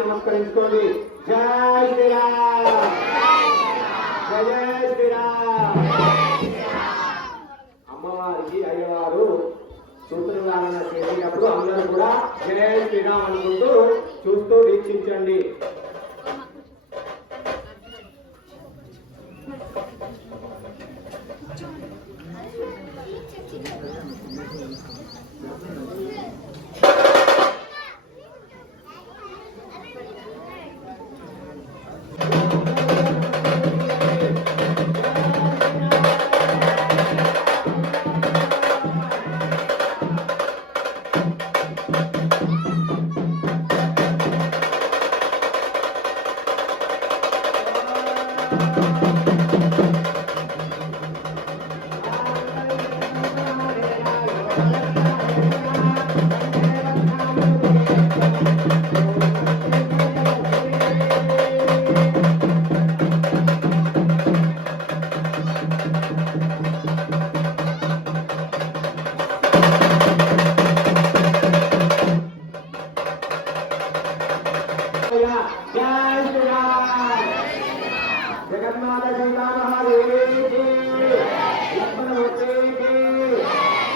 నమస్కరించుకోండి. జై శ్రీరామ్, జయ శ్రీరామ్. అమ్మవారికి అయ్యవారు సూత్రధారణ చేసేటప్పుడు అందరూ కూడా జయ శ్రీరామ్ అనుకుంటూ చూస్తూ వీక్షించండి. जगन्नाथ सीता महादेवी की, लक्ष्मण मूर्ति की,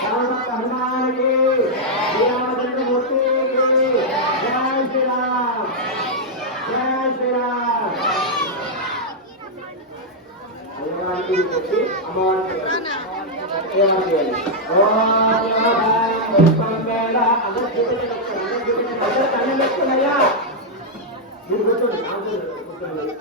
रामभक्त हनुमान की, श्रीरामचंद्र मूर्ति की, जय श्री राम, जय श्री राम। अय्यवार की व्यक्ति अमर अय्यवार की ओम नमः पुष्पमेला अगर करने लगते भैया మీరు కూర్చోండి కూర్చోండి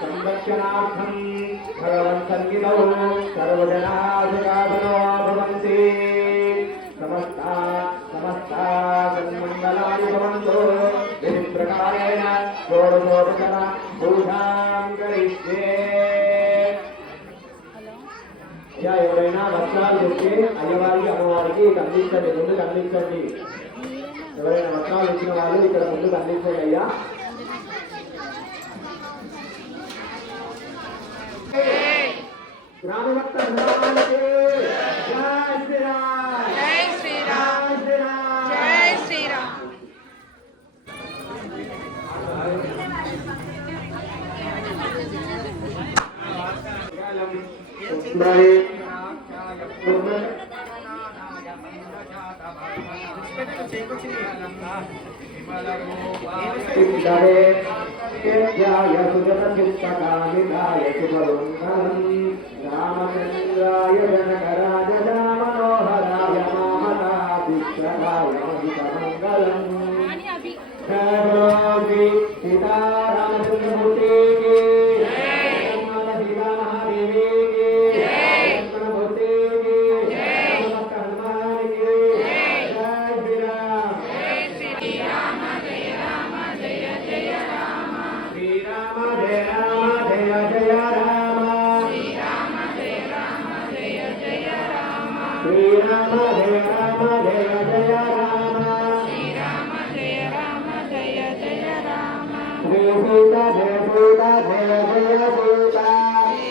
संरक्षणार्थं भगवन् सन्निधौ सर्वजनाधिकारिणो भवन्ति। समस्ता सन्मङ्गलानि भवन्तु। विधिप्रकारेण षोडशोपचार पूजां करिष्ये। या ఎవరైనా వస్త్రాలు తెచ్చి అయ్యవారికి అమ్మవారికి అందించండి, ముందుకు అందించండి. ఎవరైనా వస్త్రాలు ఇచ్చిన వాళ్ళు ఇక్కడ ముందుకు అందించండి అయ్యా. रामभक्त हनुमान के जय श्री राम, जय श्री राम, जय श्री राम। रामचंद्राय जनकराज मनोहराय मामलाभिषेकाय मंगलम्। जय सीतारामचंद्र मूर्ति की, सीता महादेवी की, लक्ष्मण मूर्ति की, रामभक्त हनुमान की, जय श्री राम, श्री राम जय राम जय जय राम, श्री राम जय जय राम, श्री राम जय राम जय जय राम, श्री राम जय राम जय जय राम, श्री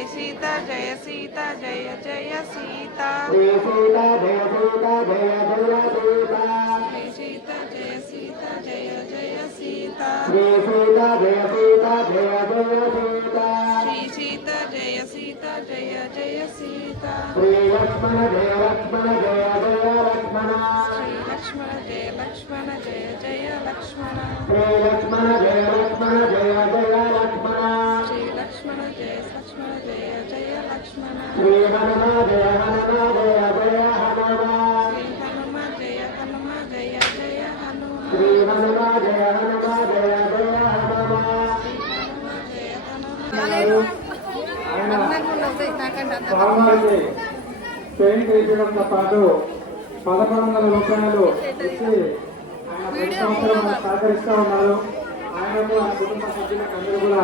सीता जय सीता जय जय सीता, श्री सीता जय सीता जय जय सीता, श्री सीता जय सीता जय जय सीता, श्री सीता जय सीता जय जय सीता, श्री सीता जय सीता जय जय सीता, श्री सीता जय सीता जय जय सीता, श्री लक्ष्मण जय लक्ष्मण जय जय लक्ष्मण, श्री लक्ष्मण जय लक्ष्मण जय जय लक्ष्मण, श्री लक्ष्मण जय लक्ष्मण जय जय लक्ष्मण, श्री लक्ष्मण जय लक्ष्मण जय जय लक्ष्मण, श्री हनुमान जय हनुमान जय जय हनुमान, श्री हनुमान जय जय हनुमान, श्री హనుమ జయ హనుమ జయ జయ హనుమ. ఆయన స్వామివారికి పెయింట్ వేయడంతో పాటు 1100 రూపాయలు ఇచ్చి ఆయన ప్రతి సంవత్సరం సహకరిస్తూ ఉన్నారు. ఆయనకు ఆ కుటుంబ సభ్యులకు అందరూ కూడా